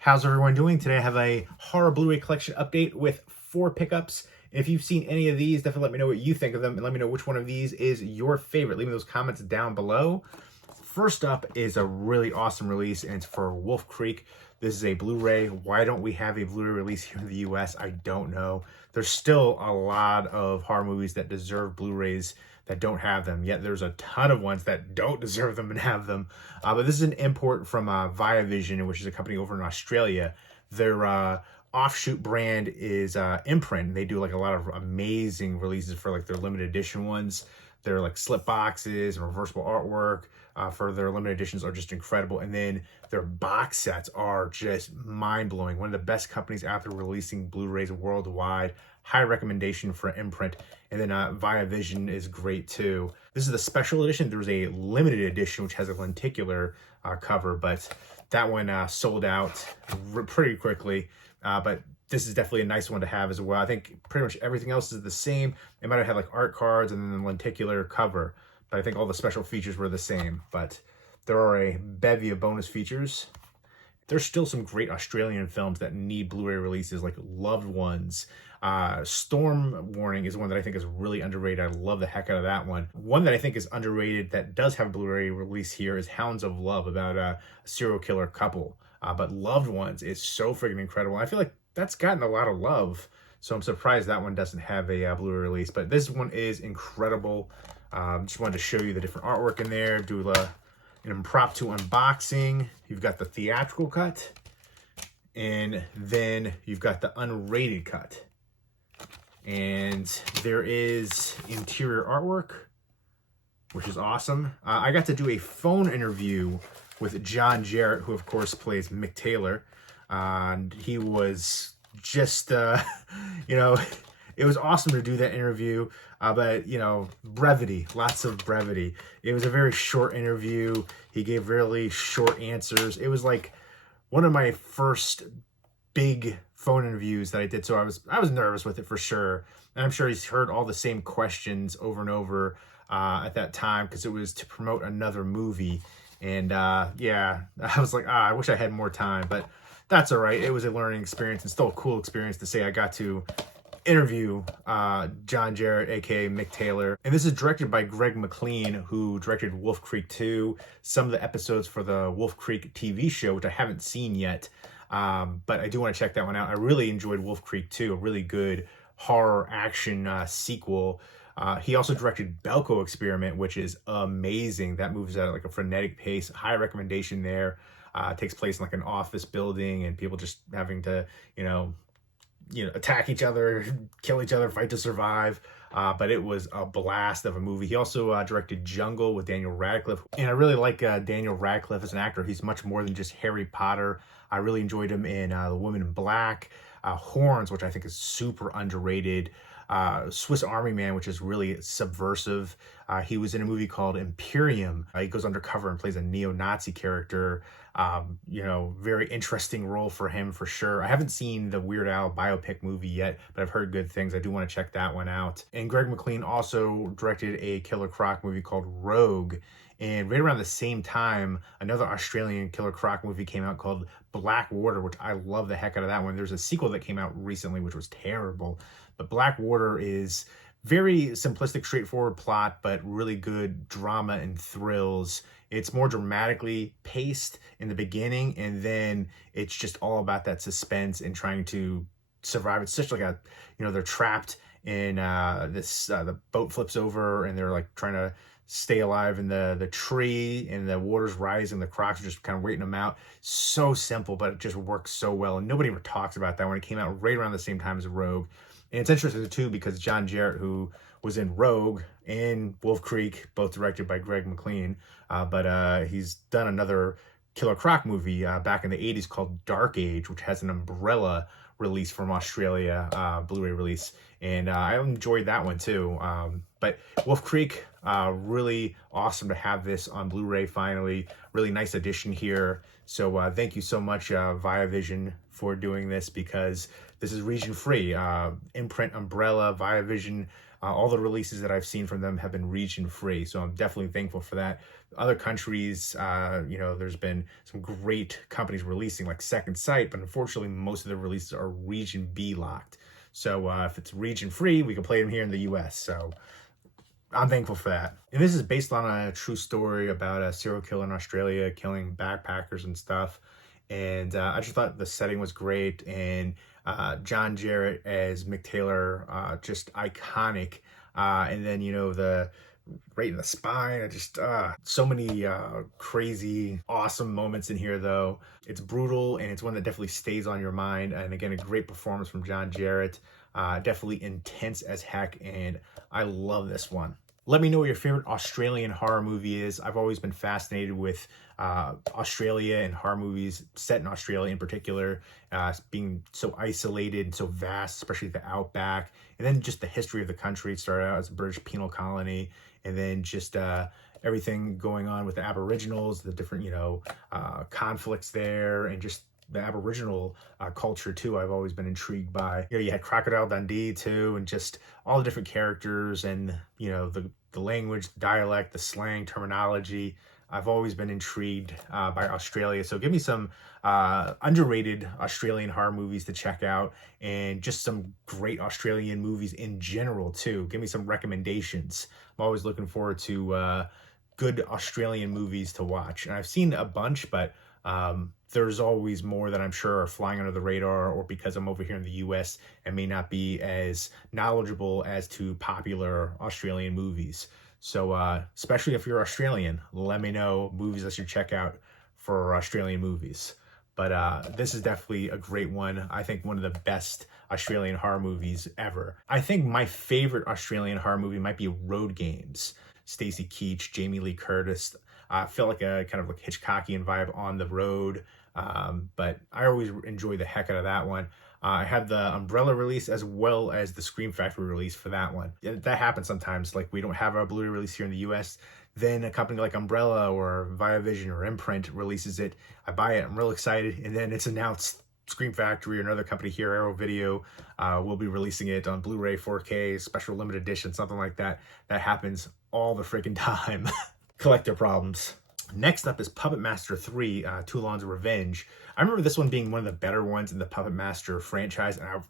How's everyone doing? Today I have a horror Blu-ray collection update with 4 pickups. If you've seen any of these, definitely let me know what you think of them and let me know which one of these is your favorite. Leave me those comments down below. First up is a really awesome release, and it's for Wolf Creek. This is a Blu-ray. Why don't we have a Blu-ray release here in the US? I don't know. There's still a lot of horror movies that deserve Blu-rays that don't have them, yet there's a ton of ones that don't deserve them and have them. But this is an import from Viavision, which is a company over in Australia. Their offshoot brand is Imprint. They do like a lot of amazing releases for like their limited edition ones. Their like slip boxes and reversible artwork for their limited editions are just incredible. And then their box sets are just mind-blowing. One of the best companies out there releasing Blu-rays worldwide. High recommendation for Imprint. And then Viavision is great too. This is the special edition. There's a limited edition which has a lenticular cover, but that one sold out pretty quickly. But this is definitely a nice one to have as well. I think pretty much everything else is the same. It might have had like art cards and then the lenticular cover, but I think all the special features were the same. But there are a bevy of bonus features. There's still some great Australian films that need Blu-ray releases, like Loved Ones. Storm Warning is one that I think is really underrated. I love the heck out of that one. One that I think is underrated that does have a Blu-ray release here is Hounds of Love, about a serial killer couple. But Loved Ones is so freaking incredible. I feel like that's gotten a lot of love, so I'm surprised that one doesn't have a Blu-ray release. But this one is incredible. Just wanted to show you the different artwork in there. Do an impromptu unboxing. You've got the theatrical cut, and then you've got the unrated cut. And there is interior artwork, which is awesome. I got to do a phone interview with John Jarrett, who of course plays Mick Taylor. And he was just, you know, it was awesome to do that interview, but, you know, brevity, lots of brevity. It was a very short interview. He gave really short answers. It was like one of my first big phone interviews that I did, so I was nervous with it for sure. And I'm sure he's heard all the same questions over and over at that time because it was to promote another movie. And yeah, I was like, I wish I had more time, but that's all right. It was a learning experience and still a cool experience to say I got to interview John Jarrett, aka Mick Taylor. And this is directed by Greg McLean, who directed Wolf Creek 2, some of the episodes for the Wolf Creek TV show, which I haven't seen yet. But I do want to check that one out. I really enjoyed Wolf Creek 2, a really good horror action sequel. He also directed Belko Experiment, which is amazing. That moves at like a frenetic pace. High recommendation there. Takes place in like an office building and people just having to, you know, attack each other, kill each other, fight to survive. But it was a blast of a movie. He also directed Jungle with Daniel Radcliffe. And I really like Daniel Radcliffe as an actor. He's much more than just Harry Potter. I really enjoyed him in The Woman in Black, Horns, which I think is super underrated, Swiss Army Man, which is really subversive. He was in a movie called Imperium. He goes undercover and plays a neo-Nazi character. You know, very interesting role for him for sure. I haven't seen the Weird Al biopic movie yet, but I've heard good things. I do want to check that one out. And Greg McLean also directed a Killer Croc movie called Rogue. And right around the same time, another Australian Killer Croc movie came out called Black Water, which I love the heck out of that one. There's a sequel that came out recently, which was terrible. But Black Water is very simplistic, straightforward plot, but really good drama and thrills. It's more dramatically paced in the beginning, and then it's just all about that suspense and trying to survive. It's such like a, you know, they're trapped in the boat flips over and they're like trying to stay alive in the tree, and the water's rising, the crocs are just kind of waiting them out. So simple, but it just works so well, and nobody ever talks about that when it came out right around the same time as Rogue. And it's interesting too because John Jarrett, who was in Rogue and Wolf Creek, both directed by Greg McLean, but he's done another Killer Croc movie back in the 80s called Dark Age, which has an Umbrella release from Australia, Blu-ray release, and I enjoyed that one too. But Wolf Creek, really awesome to have this on Blu-ray finally. Really nice addition here. So thank you so much, Viavision, for doing this, because this is region free. Imprint, Umbrella, Viavision, all the releases that I've seen from them have been region free, so I'm definitely thankful for that. Other countries, there's been some great companies releasing like Second Sight, but unfortunately most of the releases are region B locked. So if it's region free, we can play them here in the US. So I'm thankful for that. And this is based on a true story about a serial killer in Australia killing backpackers and stuff. And I just thought the setting was great. And John Jarratt as Mick Taylor, just iconic. And then, the right in the spine. I just, so many crazy, awesome moments in here, though. It's brutal, and it's one that definitely stays on your mind. And again, a great performance from John Jarratt. Definitely intense as heck, and I love this one. Let me know what your favorite Australian horror movie is. I've always been fascinated with Australia and horror movies set in Australia in particular, being so isolated and so vast, especially the outback. And then just the history of the country. It started out as a British penal colony, and then just everything going on with the Aboriginals, the different, conflicts there, and just the Aboriginal culture too. I've always been intrigued by. You had Crocodile Dundee too, and just all the different characters, and the language, the dialect, the slang, terminology. I've always been intrigued by Australia. So give me some underrated Australian horror movies to check out, and just some great Australian movies in general too. Give me some recommendations. I'm always looking forward to good Australian movies to watch. And I've seen a bunch, but there's always more that I'm sure are flying under the radar, or because I'm over here in the US and may not be as knowledgeable as to popular Australian movies. So especially if you're Australian, let me know movies I should check out for Australian movies. But this is definitely a great one. I think one of the best Australian horror movies ever. I think my favorite Australian horror movie might be Road Games. Stacey Keach, Jamie Lee Curtis. I feel like a kind of like Hitchcockian vibe on the road. But I always enjoy the heck out of that one. I have the Umbrella release as well as the Scream Factory release for that one. That happens sometimes. Like, we don't have our Blu-ray release here in the US. Then a company like Umbrella or Viavision or Imprint releases it. I buy it. I'm real excited. And then it's announced Scream Factory or another company here, Arrow Video, will be releasing it on Blu-ray, 4K, special limited edition, something like that. That happens all the freaking time. Collector problems. Next up is Puppet Master 3, Toulon's Revenge. I remember this one being one of the better ones in the Puppet Master franchise, and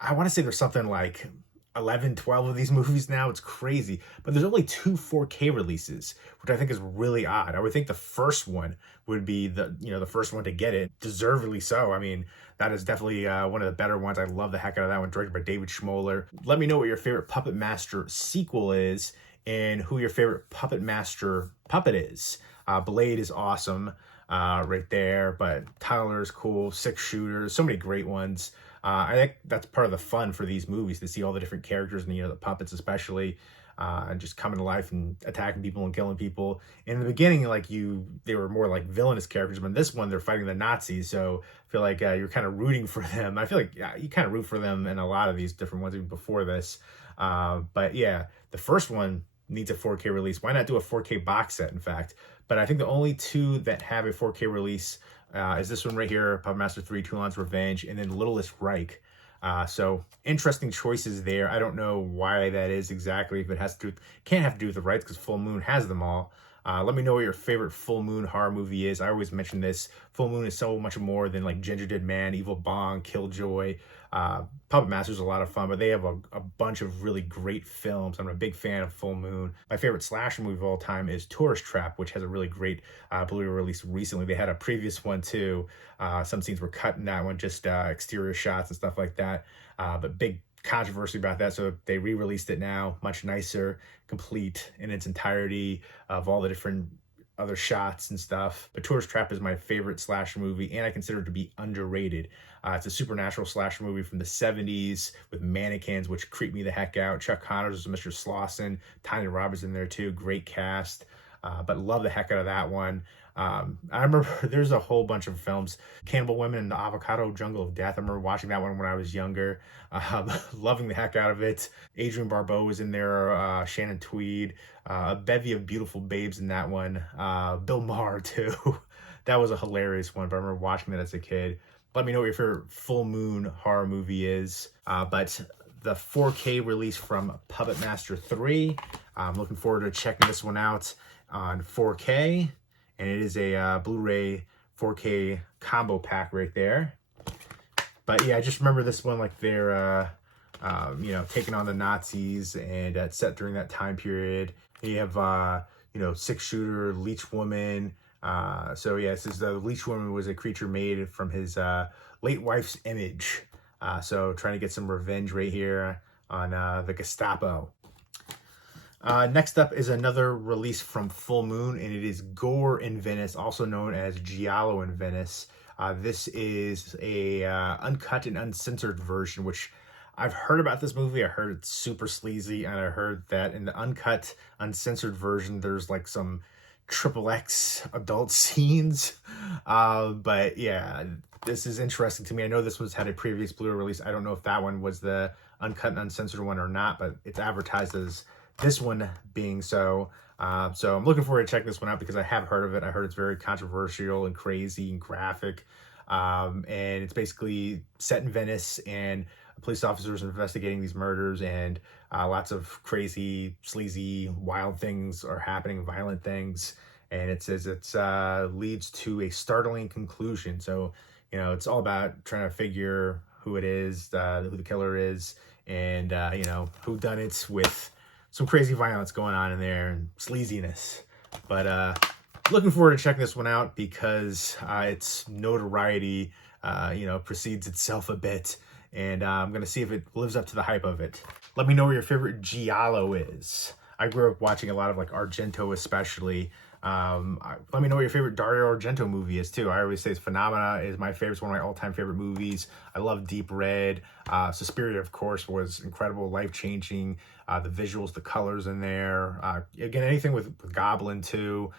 I want to say there's something like 11, 12 of these movies now. It's crazy. But there's only 2 4K releases, which I think is really odd. I would think the first one would be the first one to get it, deservedly so. I mean, that is definitely one of the better ones. I love the heck out of that one, directed by David Schmoller. Let me know what your favorite Puppet Master sequel is, and who your favorite Puppet Master puppet is. Blade is awesome right there, but Tyler is cool. 6 Shooters, so many great ones. I think that's part of the fun for these movies, to see all the different characters and the puppets especially, and just coming to life and attacking people and killing people. In the beginning, they were more like villainous characters, but in this one they're fighting the Nazis, so I feel like you're kind of rooting for them. I feel like you kind of root for them in a lot of these different ones even before this. But yeah, the first one needs a 4K release. Why not do a 4K box set, in fact? But I think the only 2 that have a 4K release is this one right here, Puppet Master 3, Toulon's Revenge, and then Littlest Reich. So interesting choices there. I don't know why that is exactly. If it has to do, can't have to do with the rights, because Full Moon has them all. Let me know what your favorite Full Moon horror movie is. I always mention this. Full Moon is so much more than like Ginger Dead Man, Evil Bong, Killjoy. Puppet Master's a lot of fun, but they have a bunch of really great films. I'm a big fan of Full Moon. My favorite slasher movie of all time is Tourist Trap, which has a really great Blu-ray release recently. They had a previous one too. Some scenes were cut in that one, just exterior shots and stuff like that. But big controversy about that, so they re-released it now, much nicer, complete in its entirety, of all the different other shots and stuff. But Tourist Trap is my favorite slasher movie, and I consider it to be underrated. It's a supernatural slasher movie from the 70s with mannequins, which creep me the heck out. Chuck Connors is Mr. Slauson, Tanya Roberts in there too, great cast. But love the heck out of that one. I remember there's a whole bunch of films. Cannibal Women and the Avocado Jungle of Death. I remember watching that one when I was younger. Loving the heck out of it. Adrienne Barbeau was in there. Shannon Tweed. A bevy of beautiful babes in that one. Bill Maher too. That was a hilarious one, but I remember watching that as a kid. Let me know what your favorite Full Moon horror movie is. But the 4K release from Puppet Master 3. I'm looking forward to checking this one out on 4K. And it is a Blu-ray 4K combo pack right there. But yeah, I just remember this one like they're, you know, taking on the Nazis, and it's set during that time period. You have, you know, 6-shooter, Leech Woman. So yeah, this is the Leech Woman was a creature made from his late wife's image. So trying to get some revenge right here on the Gestapo. Next up is another release from Full Moon, and it is Gore in Venice, also known as Giallo in Venice. This is a uncut and uncensored version, which I've heard about this movie. I heard it's super sleazy, and I heard that in the uncut, uncensored version, there's like some XXX adult scenes. But yeah, this is interesting to me. I know this was had a previous Blu-ray release. I don't know if that one was the uncut and uncensored one or not, but it's advertised as this one being so. So I'm looking forward to check this one out because I have heard of it. I heard it's very controversial and crazy and graphic. And it's basically set in Venice, and police officers investigating these murders, and lots of crazy, sleazy, wild things are happening, violent things. And it says it leads to a startling conclusion. So, you know, it's all about trying to figure who it is, who the killer is, and, you know, who done it, with some crazy violence going on in there and sleaziness. But looking forward to checking this one out because its notoriety, you know, precedes itself a bit. And I'm going to see if it lives up to the hype of it. Let me know what your favorite Giallo is. I grew up watching a lot of like Argento especially. Let me know what your favorite Dario Argento movie is too. I always say Phenomena is my favorite. It's one of my all-time favorite movies. I love Deep Red. Suspiria, of course, was incredible, life-changing. The visuals, the colors in there. Again, anything with Goblin too.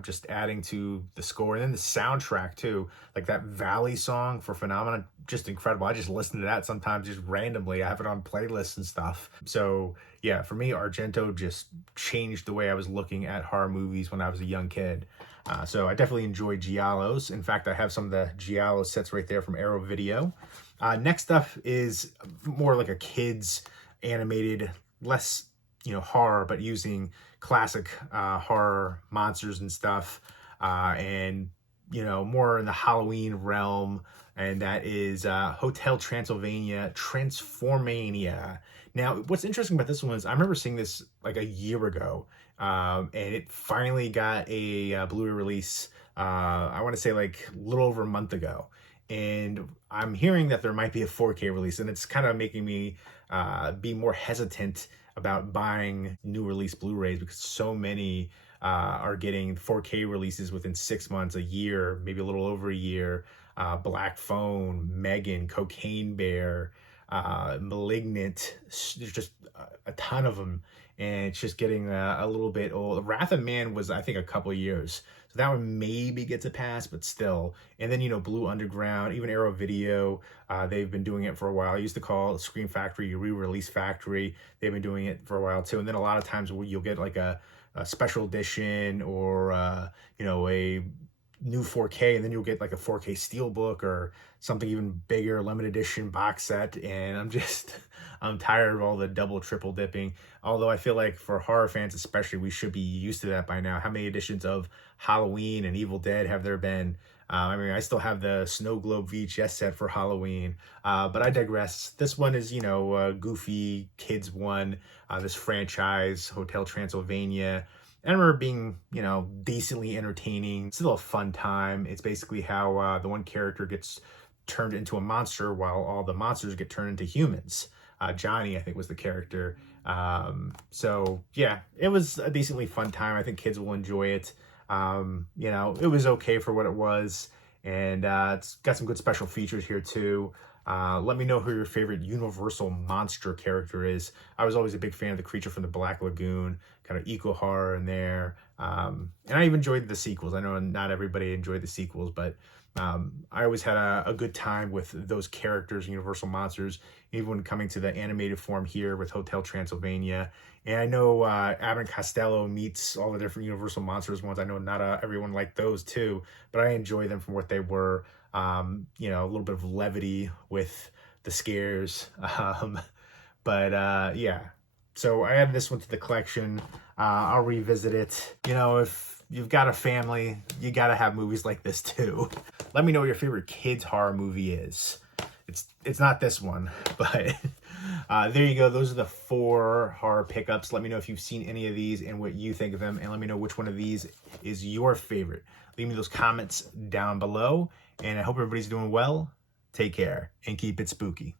Just adding to the score. And then the soundtrack too. Like that Valley song for Phenomena, just incredible. I just listen to that sometimes just randomly. I have it on playlists and stuff. So yeah, for me, Argento just changed the way I was looking at horror movies when I was a young kid. So I definitely enjoy Giallos. In fact, I have some of the Giallo sets right there from Arrow Video. Next up is more like a kids animated, less, you know, horror, but using classic horror monsters and stuff, and, you know, more in the Halloween realm. And that is Hotel Transylvania Transformania. Now, what's interesting about this one is I remember seeing this like a year ago, and it finally got a Blu-ray release, I want to say like a little over a month ago. And I'm hearing that there might be a 4K release, and it's kind of making me be more hesitant about buying new release Blu-rays because so many are getting 4K releases within 6 months, a year, maybe a little over a year. Black Phone, Megan, Cocaine Bear, Malignant. There's just a ton of them, and it's just getting a little bit old. Wrath of Man was, I think, a couple years, so that one maybe gets a pass, but still. And then, you know, Blue Underground, even Arrow Video, they've been doing it for a while. I used to call Scream Factory Re-Release Factory. They've been doing it for a while too. And then a lot of times you'll get like a special edition or you know, a new 4K, and then you'll get like a 4K Steelbook or something even bigger, limited edition box set. And I'm tired of all the double, triple dipping. Although I feel like for horror fans especially, we should be used to that by now. How many editions of Halloween and Evil Dead have there been? I mean, I still have the Snow Globe VHS set for Halloween, but I digress. This one is, you know, goofy kids one, this franchise, Hotel Transylvania. And I remember being, you know, decently entertaining. Still a fun time. It's basically how the one character gets turned into a monster while all the monsters get turned into humans. Johnny, I think, was the character. So, yeah, it was a decently fun time. I think kids will enjoy it. You know, it was okay for what it was. And it's got some good special features here, too. Let me know who your favorite Universal monster character is. I was always a big fan of the Creature from the Black Lagoon, kind of eco-horror in there. And I even enjoyed the sequels. I know not everybody enjoyed the sequels, but I always had a good time with those characters, Universal monsters, even when coming to the animated form here with Hotel Transylvania. And I know Abbott and Costello meets all the different Universal monsters ones. I know not everyone liked those too, but I enjoy them from what they were. You know, a little bit of levity with the scares. But yeah, so I added this one to the collection. I'll revisit it. You know, if you've got a family, you gotta have movies like this too. Let me know what your favorite kids horror movie is. It's not this one, but there you go. Those are the 4 horror pickups. Let me know if you've seen any of these and what you think of them, and let me know which one of these is your favorite. Leave me those comments down below, and I hope everybody's doing well. Take care and keep it spooky.